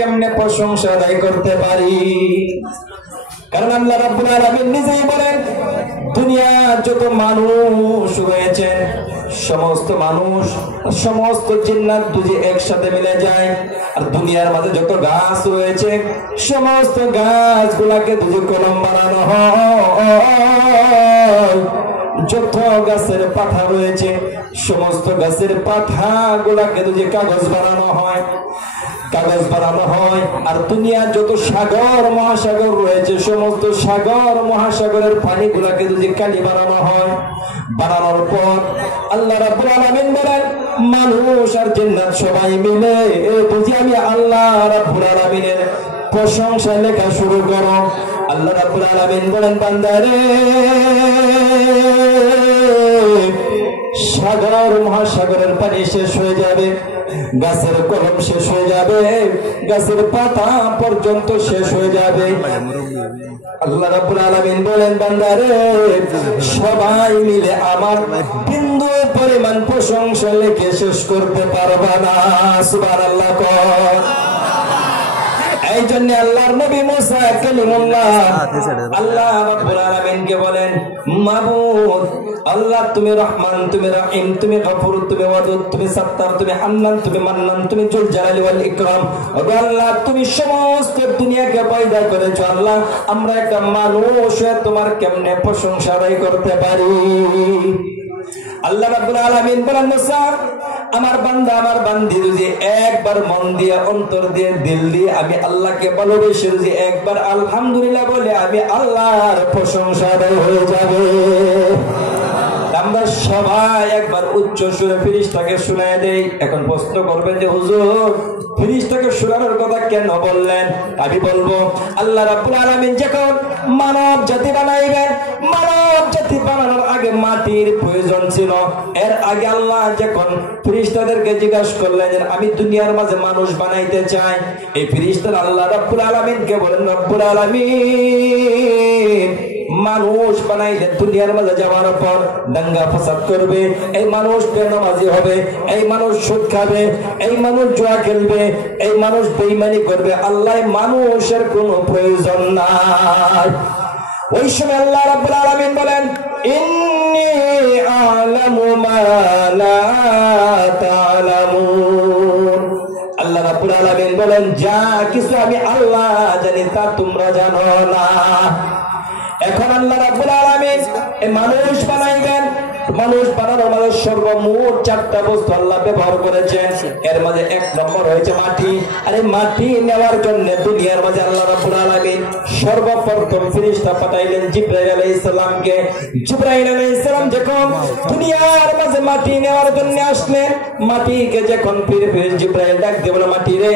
কেমনে প্রশংসা আদায় করতে পারি? কারণ আল্লাহ রাব্বুল আলামিন নিজেই বলেন, দুনিয়ার যত মানুষ রয়েছেন, সমস্ত মানুষ, সমস্ত জিন্নাত যদি একসাথে মিলে যায়, আর দুনিয়ার মাঝে যত গাছ রয়েছে, সমস্ত গাছগুলাকে যদি কলম বানানো হয়, যত গাছের পাতা রয়েছে, সমস্ত গাছের পাতা গুলাকে যদি কাগজ বানানো হয়, আর দুনিয়ার যত সাগর মহাসাগর রয়েছে, সমস্ত সাগর মহাসাগরের পানি গুলাকে যদি কালি বানানো হয়, বানানোর পর আল্লাহ রাব্বুল আলামিন বলেন, মানুষ আর জিন্নাত সবাই মিলে বুঝি আমি আল্লাহ রাব্বুল আলামিনের প্রশংসা লেখা শুরু করো। আল্লাহ রাব্বুল আলামিন বলেন, বান্দারে, সাগর মহাসাগরের পানি শেষ হয়ে যাবে, গাছের কলম শেষ হয়ে যাবে, গাছের পাতা পর্যন্ত শেষ হয়ে যাবে। আল্লাহ রাব্বুল আলামিন বলেন, বান্দারে, সবাই মিলে আমার বিন্দু পরিমাণ প্রশংসা লিখে শেষ করতে পারবা না। সুবহানাল্লাহ। এই জন্য আল্লাহর নবী মুসা কালিমুল্লাহ আল্লাহ রাব্বুল আলামিনকে বলেন, মাবুদ আল্লাহ, তুমি রহমান, তুমি রহিম, তুমি গফুর, তুমি ওয়াদুদ, তুমি সাত্তার, তুমি হান্নান, তুমি মান্নান, তুমি জুল জালালি ওয়াল ইকরাম। ওগো আল্লাহ, তুমি সমস্ত দুনিয়াকে পয়দা করেছো। আল্লাহ, আমরা একটা মানুষ তোমার কেমনে প্রশংসা আদায় করতে পারি? আল্লাহ রাব্বুল আলামিন বলেন, মুসা, আমার বান্দা, আমার বান্দি যদি একবার মন দিয়ে, অন্তর দিয়ে, দিল দিয়ে আমি আল্লাহকে ভালোবেসে যদি একবার আলহামদুলিল্লাহ বলে, আমি আল্লাহর প্রশংসা আদায় হয়ে যাবে। আমরা সবাই একবার উচ্চ সুরে ফেরেশতাকে শোনায় দেই। এখন প্রশ্ন করবেন যে হুজুর, ফেরেশতাকে শোনানোর কথা কেন বললেন? আমি বলবো, আল্লাহ রাব্বুল আলামিন যখন মানব জাতি বানাইবেন, মানব জাতি বানানোর আগে মাটির প্রয়োজন ছিল। এর আগে আল্লাহ যখন ফেরেশতাদেরকে জিজ্ঞাসা করলেন যে আমি দুনিয়ার মাঝে মানুষ বানাইতে চাই, এই ফেরেশতারা আল্লাহ রাব্বুল আলামিনকে বলেন, রব্বুল আলামিন, মানুষ বানাইলে দুনিয়ার মাঝে যাওয়ার পর দাঙ্গা ফাসাদ করবে, এই মানুষ বেনামাজি হবে, এই মানুষ সুদ খাবে, এই মানুষ জুয়া খেলবে, এই মানুষ বেঈমানি করবে। আল্লাহ মানুষের কোনো প্রয়োজন নাই। ওই সময় আল্লাহ রাব্বুল আলামিন বলেন, ইন্নী আ'লামু মা লা তা'লামুন। আল্লাহ রাব্বুল আলামিন বলেন, যা কিছু আমি আল্লাহ জানি তা তোমরা জানো না। এখন আল্লাহ রাব্বুল আলামিন এই মানুষ বানাইবেন, মানুষ বানানোর মাঝে সর্বমোট 4টা বস্তু আল্লাহ ব্যবহার করেছেন। এর মাঝে 1 নম্বর হয়েছে মাটি। আর এই মাটি নেওয়ার জন্য দুনিয়ার মাঝে আল্লাহ রাব্বুল আলামিন সর্বপ্রথম ফেরেশতা পাঠাইলেন জিবরাইল আলাইহিস সালামকে। জিবরাইল আলাইহিস সালাম যখন দুনিয়ার মাঝে মাটি নেওয়ার জন্য আসলেন, মাটিকে যখন ফিরে জিবরাইল ডাক দিয়ে বলে, মাটি রে,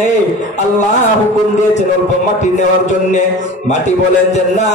আল্লাহ হুকুম দিয়েছেন অল্প মাটি নেওয়ার জন্য। মাটি বলেন যে না,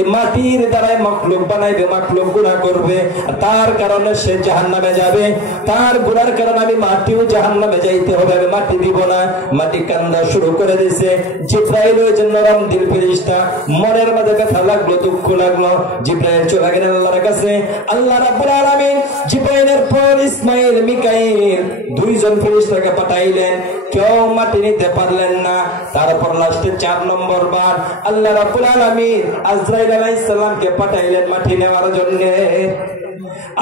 এই মাটির দ্বারাই মাখলুক বানাইবে, মাখলুক গুনাহ করবে, তার কারণে সে জাহান্নামে যাবে, তার গুনার কারণে আমি মাটিও জাহান্নামে যাইতে হবে, আমি মাটি দিব না। মাটি কান্না শুরু করে দিয়েছে। জিবরাইল ওই যে নরম দিল ফেরেশতা, মনের মাঝে ব্যথা লাগলো, দুঃখ লাগলো। জিবরাইল চলে গেলেন আল্লাহর কাছে। আল্লাহ রাব্বুল আলামিন জিবরাইলের পর ইসমাইল, মিকাইল 2 জন ফেরেশতাকে পাঠাইলেন, কেউ মাটি নিতে পারলেন না। তারপর লাস্টে 4 নম্বর বার আল্লাহ রাব্বুল আলামিন আজরাইল আলাইহিস সালামকে পাঠাইলেন মাটি নেওয়ার জন্য।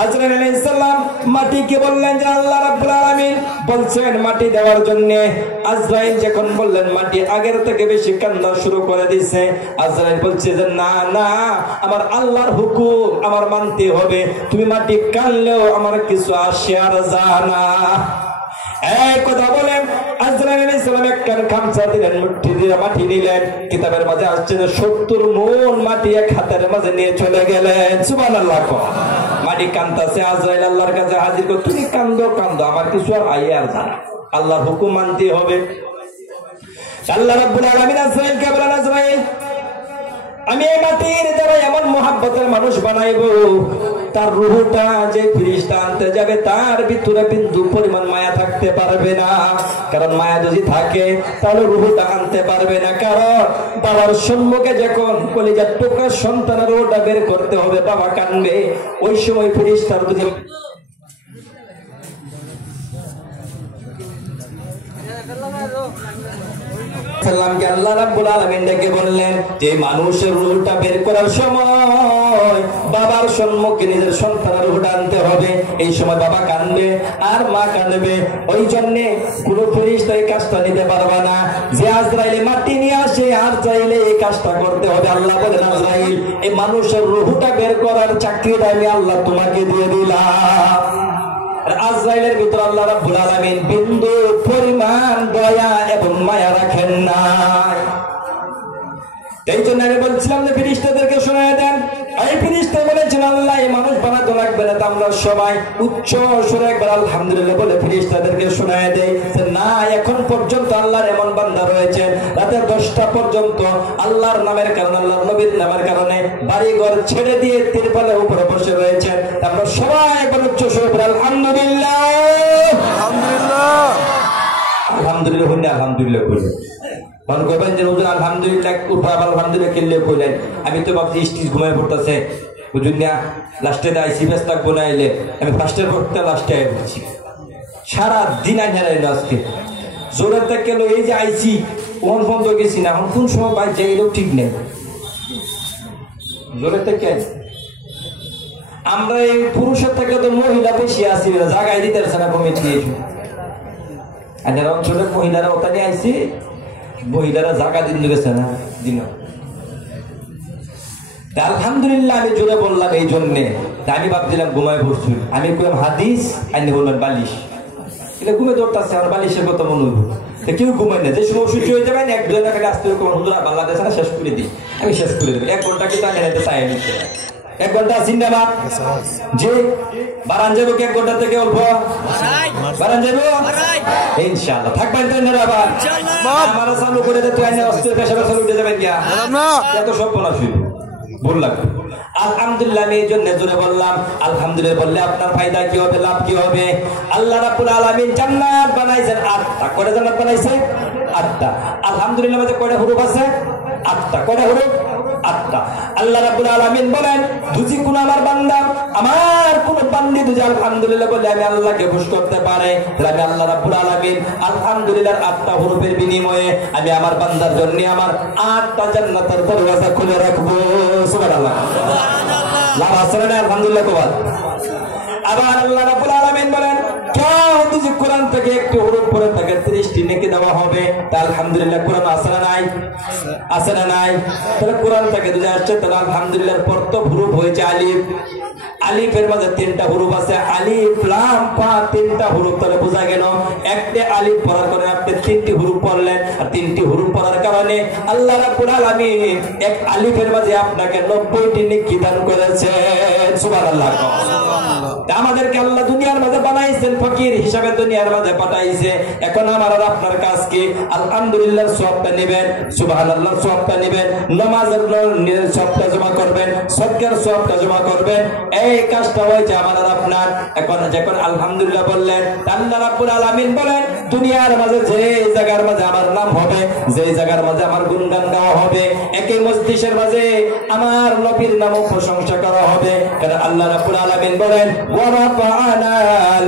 আজরাইল আলাইহিস সালাম মাটিকে বললেন যে আল্লাহ রাব্বুল আলামিন বলছেন মাটি দেওয়ার জন্য। আজরাইল যখন বললেন, মাটি আগের থেকে বেশি কান্না শুরু করে দিয়েছে। আজরাইল বলছে যে না না, আমার আল্লাহর হুকুম আমার মানতে হবে, তুমি মাটি কানলেও আমার কিছু আসে আর যায় না। এই কথা বলে আজরাইল আলাইহিস সালাম একটা খামচা দিলেন, মুঠি দিয়ে মাটি নিলেন। কিতাবের মাঝে আসছে যে 70 মণ মাটি এক হাতের মাঝে নিয়ে চলে গেলেন। সুবহানাল্লাহ। মাটি কাঁদতেছে, আজরাইল আল্লাহর কাছে হাজির করে, তুমি কান্দো কান্দো, আমার কিছু আর আইয়ে আর যায় না, আল্লাহর হুকুম মানতে হবে। আল্লাহ রাব্বুল আলামিন আজরাইলকে বলেন, আজরাইল, আমি এই মাটির দ্বারা এমন মহব্বতের মানুষ বানাইবো, তার রূহটা যে ফেরেশতা আনতে যাবে তার ভিতরে বিন্দু পরিমাণ মায়া থাকতে পারবে না। কারণ মায়া যদি থাকে তাহলে রূহটা আনতে পারবে না। কারণ বাবার সম্মুখে যখন কলিজার টুকরা সন্তানের রূহটা বের করতে হবে, বাবা কানবে, ওই সময় ফেরেশতার যদি সাল্লামকে আল্লাহ রাব্বুল আলামিন ডেকে বললেন যে মানুষের রূহটা বের করার সময় বাবার সম্মুখে নিজের সন্তানের রূহটা আনতে হবে। এই সময় বাবা কাঁদবে আর মা কাঁদবে, ওই জন্য পুরো ফেরেশতা এই কাজটা নিতে পারবে না। যে আজরাইলে মাটি নিয়ে আসে আর চাইলে এই কাজটা করতে হবে। আল্লাহ বলেন আজরাইল এই মানুষের রূহটা বের করার চাকরিটা আমি আল্লাহ তোমাকে দিয়ে দিলাম। আজরাইলের ভিতর আল্লাহ রাব্বুল আলামিন বিন্দু পরিমাণ দয়া এবং মায়া রাখেন নাই। এই জন্য আমি বলছিলাম যে ফেরেশতাদেরকে শোনায় দেন। এই ফেরেশতা বলেছেন আল্লাহ এই মানুষ বানাতে লাগবে না, আমরা সবাই উচ্চ সুরে একবার আলহামদুলিল্লাহ বলে ফেরেশতাদেরকে শোনায় দেয় যে না, এখন পর্যন্ত আল্লাহর এমন বান্দা রয়েছেন রাতে 10টা পর্যন্ত আল্লাহর নামের কারণে, আল্লাহর নবীর নামের কারণে বাড়িঘর ছেড়ে দিয়ে তিরপালের উপরে বসে রয়েছেন। আমরা সবাই একবার উচ্চ সুরে বলে আলহামদুলিল্লাহ আলহামদুলিল্লাহ আলহামদুলিল্লাহ হইনা আলহামদুলিল্লাহ কইলেন। তখন কইবেন যে হুজুর আলহামদুলিল্লাহ আলহামদুলিল্লাহ খেললে কইলেন, আমি তো ভাবছি স্টিজ ঘুমায় পড়তেছে হুজুর না, লাস্টে আইসি বেশ থাকবো না এলে আমি ফার্স্টের পড়তে লাস্টে আই পড়ছি। সারা দিন আই হারাই না আজকে জোরের থেকে এই যে আইসি কোন বন্ধ গেছি না, এখন কোন সময় বাইক যাই এটাও ঠিক নেই। জোরের থেকে আমরা এই পুরুষের থেকে তো মহিলা বেশি আছি, জায়গায় দিতে পারছে না কমিটি। অঞ্চলের মহিলারা ওখানে আইসি, মহিলারা জায়গা দিন গেছে না দিন। আলহামদুলিল্লাহ আমি জোরে বললাম এই জন্যে আমি ভাবছিলাম ঘুমায় পড়ছি, আমি কইলাম হাদিস আইনি বললেন বালিশ, এটা ঘুমে ধরতেছে আমার বালিশের কথা মনে হইব। কেউ ঘুমায় না, যে সময় অসুস্থ হয়ে যাবেন একজনের কাছে আসতে হুজুরা বাংলাদেশ না শেষ করে দিই, আমি শেষ করে দেবো 1 ঘন্টা কিন্তু আমি চাই নিচ্ছে 1 ঘন্টা জিন্দাবাদ। যে বারান যাবো 1 ঘন্টা থেকে অল্প বারান যাবো ইনশাআল্লাহ থাকবেন তো না আবার আমার চালু করে দে, তুই আইনে অস্ত্র পেশাবে চালু উঠে যাবেন গিয়া এত সব বলা শুরু ভুল লাগবে। আলহামদুলিল্লাহ আমি এই জন্য জোরে বললাম আলহামদুলিল্লাহ বললে আপনার ফায়দা কি হবে, লাভ কি হবে? আল্লাহ রাব্বুল আলামিন জান্নাত বানাইছেন 8টা। কয়টা জান্নাত বানাইছে? 8টা। আলহামদুলিল্লাহ মধ্যে কয়টা হুরুফ আছে? 8টা। কয়টা হুরুফ? 8টা। আল্লাহ রাব্বুল আলামিন বলেন যদি কোন আমার বান্দা আমার কোন বান্দি যদি আলহামদুলিল্লাহ বলে আমি আল্লাহকে খুশি করতে পারে, তাহলে আমি আল্লাহ রাব্বুল আলামিন আলহামদুলিল্লাহ 8টা হুরুফের বিনিময়ে আমি আমার বান্দার জন্য আমার 8টা জান্নাতের দরওয়াজা খুলে রাখবো। সুবহানাল্লাহ লাভ আছে না? আলহামদুলিল্লাহ কবার। আবার আল্লাহ রাব্বুল আলামিন বলেন কেউ যদি কোরআন থেকে একটু হুরুফ পড়ে থাকে 30টি নেকি দেওয়া হবে। তা আলহামদুলিল্লাহ কোরআন আছে না নাই? আছে না নাই? তাহলে কোরআন থেকে যদি আসছে তাহলে আলহামদুলিল্লাহ প্রথম হুরুফ হয়েছে আলিফ। আলিফের মাঝে 3টা হুরুফ আছে, আলিফ লাম পা 3টা হুরুফ। তাহলে বোঝা গেল একটা আলিফ পড়ার কারণে আপনি 3টি হুরুফ পড়লেন, আর 3টি হুরুফ পড়ার কারণে আল্লাহ রাব্বুল আলামিন এক আলিফের মাঝে আপনাকে 90টি নেকি দান করেছেন। সুবহানাল্লাহ। আমাদেরকে আল্লাহ দুনিয়ার মাঝে বানাইছেন ফকির হিসাবে, দুনিয়ার মাঝে পাঠাইছে। এখন আমার আর আপনার কাজ কি? আলহামদুলিল্লাহ সওয়াবটা নেবেন, সুবহানাল্লাহ সওয়াবটা নেবেন, নামাজের সওয়াবটা জমা করবেন, সদকার সওয়াবটা জমা করবেন। এই কাজটা হয়েছে আমার আর আপনার। এখন যখন আলহামদুলিল্লাহ বললেন আল্লাহ রাব্বুল আলামিন বলেন দুনিয়ার মাঝে যে জায়গার মাঝে আমার নাম হবে, যে জায়গার মাঝে আমার গুণগান গাওয়া হবে, একই মজলিসের মাঝে আমার নবীর নামও প্রশংসা করা হবে। কারণ আল্লাহ রাব্বুল আলামিন বলেন ওয়ারাফা'না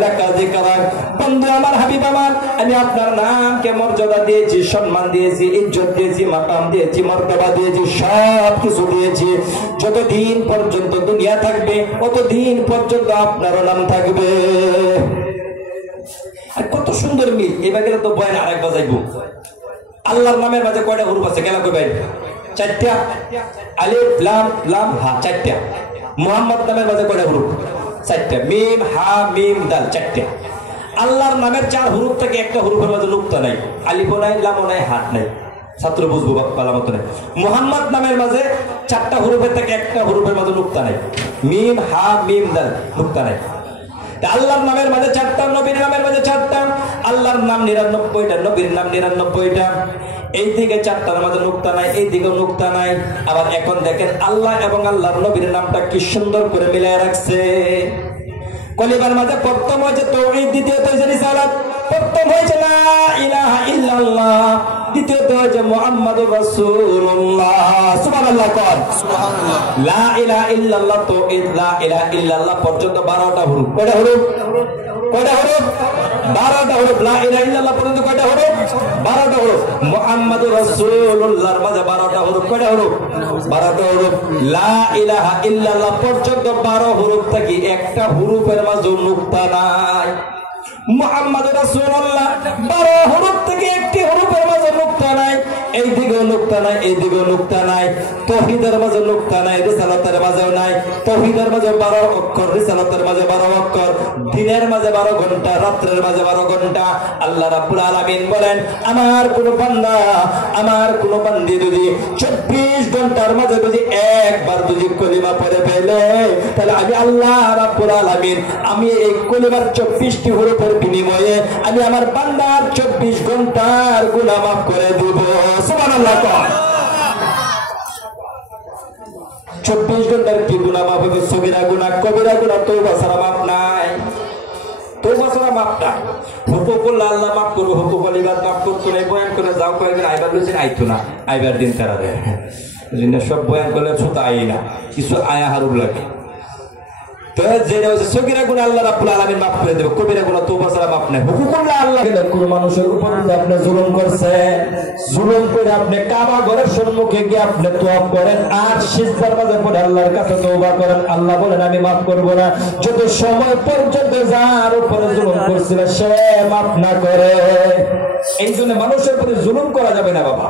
লাকা যিকরাক, বন্ধু আমার হাবিব আমার আমি আপনার নামকে মর্যাদা দিয়েছি, সম্মান দিয়েছি, ইজ্জত দিয়েছি, মাকাম দিয়েছি, মর্তবা দিয়েছি, সব কিছু দিয়েছি। যতদিন পর্যন্ত দুনিয়া থাকবে ততদিন পর্যন্ত আপনারও নাম থাকবে। আর কত সুন্দর মিল। এবার গেলে তো বয়ান আরেকবার যাইব। আল্লাহর নামের মাঝে কয়টা হুরুফ আছে? কেন কইবেন? 4টা। আলিফ লাম লাম হা 4টা। মুহাম্মদ নামের মাঝে কয়টা হুরুফ? 4টা। মিম হা মিম দাল 4টা। আল্লাহর নামের 4 হুরুফ থেকে একটা হুরুফের মাঝে নুক্তা নাই, আলিফও নাই, লামও নাই, হাত নাই। ছাত্র বুঝবো ভালো মতো নাই। মুহাম্মদ নামের মাঝে 4টা হুরুফের থেকে একটা হুরুফের মাঝে নুক্তা নাই, মিম হা মিম দাল নুক্তা নাই। আল্লাহর নামের মাঝে 4টা, নবীর নামের মাঝে 4টা। আল্লাহর নাম 99টা, নবীর নাম 99টা। এই দিকে 4টার মাঝে নুক্তা নাই, এই দিকেও নুক্তা নাই। আবার এখন দেখেন আল্লাহ এবং আল্লাহর নবীর নামটা কি সুন্দর করে মিলায় রাখছে। কলিমার মাঝে প্রথম হয়েছে তাওহীদ, দ্বিতীয়ত হয়েছে রিসালাত, প্রথম হয়েছে লা ইলাহা ইল্লাল্লাহ, দ্বিতীয়ত হয়েছে মুহাম্মাদুর রাসূলুল্লাহ। সুবহানাল্লাহ কর সুবহানাল্লাহ। লা ইলাহা ইল্লাল্লাহ তাওহীদ, লা ইলাহা ইল্লাল্লাহ পর্যন্ত 12টা হুরুফ। কয়টা হুরুফ? কয়টা হুরুফ? 12টা হরফ, লা ইলাহা ইল্লাল্লাহ পর্যন্ত কয়টা হরফ? 12টা হরফ। মুহাম্মাদুর রাসূলুল্লাহর মাঝে 12টা হরফ, কয়টা হরফ? 12টা হরফ। লা ইলাহা ইল্লাল্লাহ পর্যন্ত 12 হরফ থেকে একটা হরফের মাঝে নুকতা নাই। মুহাম্মাদুর রাসূলুল্লাহ 12 হরফ থেকে একটি হরফের মাঝে নুকতা নাই। এই দিকেও নুকতা নাই, এই দিকেও নুকতা নাই। তাওহীদের মাঝে নুকতা নাই, রিসালাতের মাঝেও নাই। তাওহীদের মাঝে 12 অক্ষর, রিসালাতের মাঝে 12 অক্ষর। দিনের মাঝে 12 ঘন্টা, রাতের মাঝে 12 ঘন্টা। আল্লাহ রাব্বুল আলামিন বলেন, আমার কোন বান্দা, আমার কোন বান্দি যদি 24 ঘন্টার মাঝে যদি একবার যদি কলিমা পড়ে ফেলে, তাহলে আমি আল্লাহ রাব্বুল আলামিন আমি এই কলিমার 24টি হরফের বিনিময়ে আমি আমার বান্দার 24 ঘন্টার গুনাহ মাফ করে দেব। সুবহানাল্লাহ। 24 ঘন্টার কি গুনাহ মাফ হবে? সগীরা গুনাহ, কবিরা গুনাহ তওবা ছাড়া মাফ নাই। তওবা ছাড়া মাফ নাই। হুকুকুল্লাহ আল্লাহ মাফ করবে, হুকুকুল ইবাদ মাফ করতে নাই। বয়ান করে যাও কয়েকদিন আইবার লইছেন, আইতো না, আইবার দিন তারা দেয়। সব বয়ান করলে ছুতা আই না, কিছু আয়া হারুর লাগে। সগীরা গুনাহ আল্লাহ রাব্বুল আলামিন মাফ করে দেবে, কবিরা গুনাহ তওবা ছাড়া মাফ নাই। হুকুকুল্লাহ আল্লাহ কোন মানুষের উপর আপনি জুলুম করছেন, জুলুম করে আপনি কাবা ঘরের সম্মুখে গিয়ে আপনি তওয়াব করেন আর সিজদার মাঝে পড়ে আল্লাহর কাছে তওবা করেন, আল্লাহ বলেন আমি মাফ করব না যত সময় পর্যন্ত যার উপরে জুলুম করছিল সে মাফ না করে। এই জন্য মানুষের উপরে জুলুম করা যাবে না বাবা।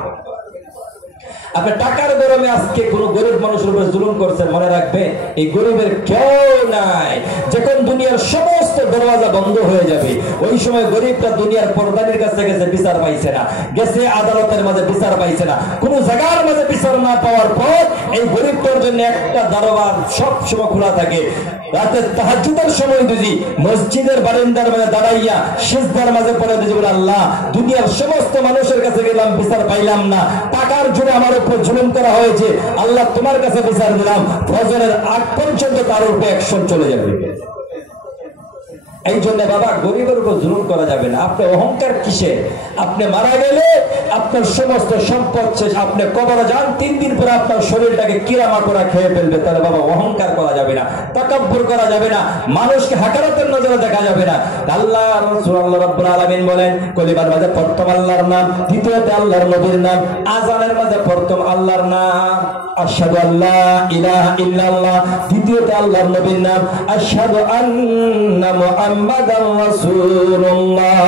আপনি টাকার গরমে আজকে কোন গরিব মানুষের উপর জুলুম করছেন, মনে রাখবে এই গরিবের কেউ নাই। যখন দুনিয়ার সমস্ত দরওয়াজা বন্ধ হয়ে যাবে ওই সময় গরিবটা দুনিয়ার প্রধানের কাছে গেছে, বিচার পাইছে না, গেছে আদালতের মাঝে বিচার পাইছে না, কোন জায়গার মাঝে বিচার না পাওয়ার পর এই গরিবটার জন্য একটা দরবার সব সময় খোলা থাকে। রাতে তাহাজ্জুদের সময় যদি মসজিদের বারান্দার মাঝে দাঁড়াইয়া সিজদার মাঝে পড়ে দিয়েছে, বলে আল্লাহ দুনিয়ার সমস্ত মানুষের কাছে গেলাম, বিচার পাইলাম না, টাকার জন্য আমার উপর জুলুম করা হয়েছে, আল্লাহ তোমার কাছে বিচার দিলাম। ফজরের আগ পর্যন্ত তার উপর অ্যাকশন চলে যাবে। এই জন্য বাবা গরিবের উপর জুলুম করা যাবে না। আপনি অহংকার কিসে? আপনি মারা গেলে আপনার সমস্ত সম্পদ শেষ, আপনি কবরে যান, 3 দিন পরে আপনার শরীরটাকে কিরামা করা খেয়ে ফেলবে। তাহলে বাবা অহংকার করা যাবে না, তাকাব্বুর করা যাবে না, মানুষকে হাকারাতের নজরে দেখা যাবে না। আল্লাহ রাসূল আল্লাহ রাব্বুল আলামিন বলেন, কলিমার মাঝে প্রথম আল্লাহর নাম, দ্বিতীয়তে আল্লাহর নবীর নাম, আযানের মাঝে প্রথম আল্লাহর নাম আশহাদু আল্লা ইলাহা ইল্লাল্লাহ, দ্বিতীয়তে আল্লাহর নবীর নাম আশহাদু আন্না মুহাম্মাদার রাসূলুল্লাহ।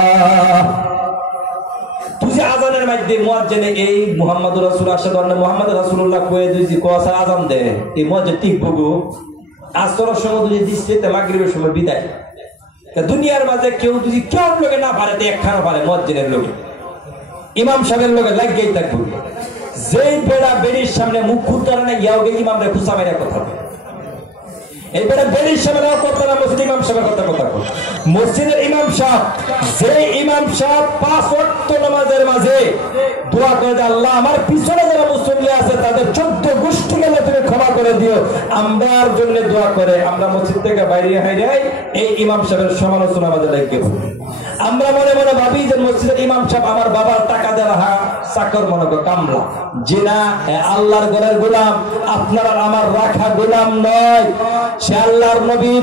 তুই আযানের মধ্যে মুয়াজ্জিন এই মুহাম্মাদুর রাসূল আশহাদু আন্না মুহাম্মাদার রাসূলুল্লাহ কয়ে দিছি কোয়াসার আযান দে, এই মুয়াজ্জিন ঠিক বগু আসরের সময় তুই দিছে তে মাগরিবের সময় বিদায়। তা দুনিয়ার মাঝে কেউ যদি কেউ লোকে না পারে তে একখানা পারে মুয়াজ্জিনের লোকে, ইমাম সাহেবের লোকে লাগেই থাকবে। যেই বেড়া বেড়ির সামনে মুখ খুলতে না ইয়াও গে ইমামরে খুসা মাইরা কথা বলে, এই বেড়া বেড়ির সামনে কথা না মসজিদ ইমাম সাহেবের কথা কথা বলে। মসজিদের ইমাম সাহেব, যে ইমাম সাহেব 5 ওয়াক্ত নামাজের মাঝে দোয়া করে, আল্লাহ আমার পিছনে যারা মুসল্লি আছে তাদের 14 গোষ্ঠী গেলে তুমি ক্ষমা করে দিও, আমরার জন্য দোয়া করে আমরা মসজিদ থেকে বাইরে হাইরে এই ইমাম সাহেবের সমালোচনা আমাদের লাগে। আমরা মনে মনে ভাবি যে মসজিদের ইমাম সাহেব আমার বাবার টাকা দেওয়া চাকর মনে করে কামলা, জিনা আল্লাহর ঘরের গোলাম, আপনার আমার রাখা গোলাম নয়। সে আল্লাহর নবী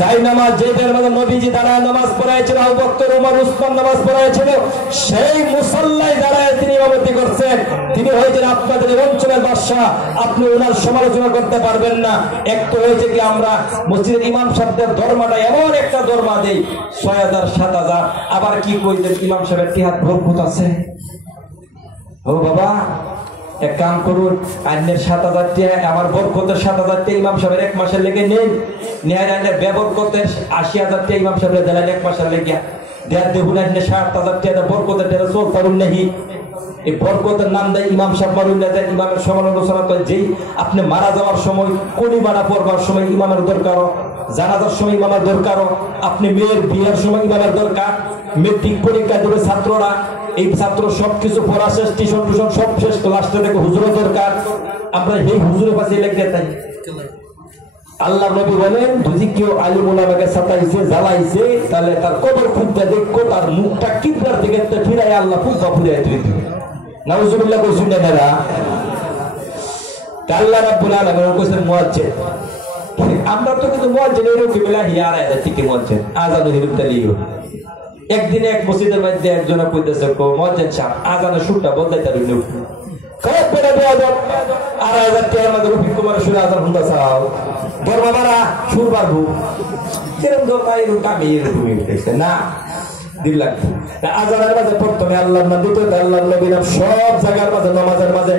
যাই নামাজ যেদের মাঝে নবীজি দাঁড়ায় নামাজ পড়াইছিল, আবু বকর ওমর উসমান নামাজ পড়াইছিল, সেই মুসাল্লায় দাঁড়ায় তিনি ইমামতি করছেন। তিনি হয়েছেন আপনাদের অঞ্চলের বাদশা, আপনি ওনার সমালোচনা করতে পারবেন না। একটু হয়েছে কি আমরা মসজিদের ইমাম সাহেবদের ধর্মটা এমন একটা ধর্ম দেই 6000 7000, আবার কি কইতেন ইমাম সাহেবের টিহাত ভরপুত আছে। ও বাবা এক কাম করুন, আইনের 7000 টাকা আমার বরকতের 7000 টাকা ইমাম সাহেবের 1 মাসের লেগে নেন, নেয় আইনের বেবরকতের 80000 টাকা ইমাম সাহেবের দিলেন 1 মাসের লেগে, দেড় দেখুন আইনের 7000 টাকা বরকতের টাকা চল পারুন নাহি। এই বরকতের নাম দেয় ইমাম সাহেব মারুন না দেন, ইমামের সমালোচনা করে। যেই আপনি মারা যাওয়ার সময় কলিমানা পড়বার সময় ইমামের দরকার, জানাজার সময় ইমামের দরকার, আপনি মেয়ের বিয়ের সময় ইমামের দরকার, মেট্রিক পরীক্ষা দেবে ছাত্ররা, এই ছাত্র সবকিছু পড়া শেষ, টিউশন টিউশন সব শেষ, লাস্টে থেকে হুজুরের দরকার, আমরা এই হুজুরের পাশে লেগে তাই। আল্লাহ নবী বলেন যদি কেউ আলিম উলামাকে সাতাইছে জ্বালাইছে তাহলে তার কবর খুঁজতে দেখো, তার মুখটা কিবলার দিকে ফিরাই আল্লাহ ফুলকা ফুরাই দিবে। নাউজুবিল্লাহ কইছেন না এরা? আল্লাহ রাব্বুল আলামিন কইছেন মুয়াজ্জিন। আমরা তো কিন্তু মুয়াজ্জিন এরকম মিলা হিয়ারা এটা ঠিক মুয়াজ্জিন আযানু হিরুতালিও একদিন এক মসজিদের মধ্যে একজনে কইতেছে মজ্জেন সাহেব আজানের সুরটা বদলাইতে পারবেন খারাপ করে দেওয়া যাক 2,500 টাকার মধ্যে রফিক কুমারের সুরে আজান শুনতে চাও বড় বাবারা সুর বাড়বো কিরম দরকার এরকম কামি এরকমই উঠেছে না দিল লাগবে আজানের মাঝে প্রথমে আল্লাহর নাম দ্বিতীয়তে আল্লাহর নবীর নাম সব জায়গার মাঝে নামাজের মাঝে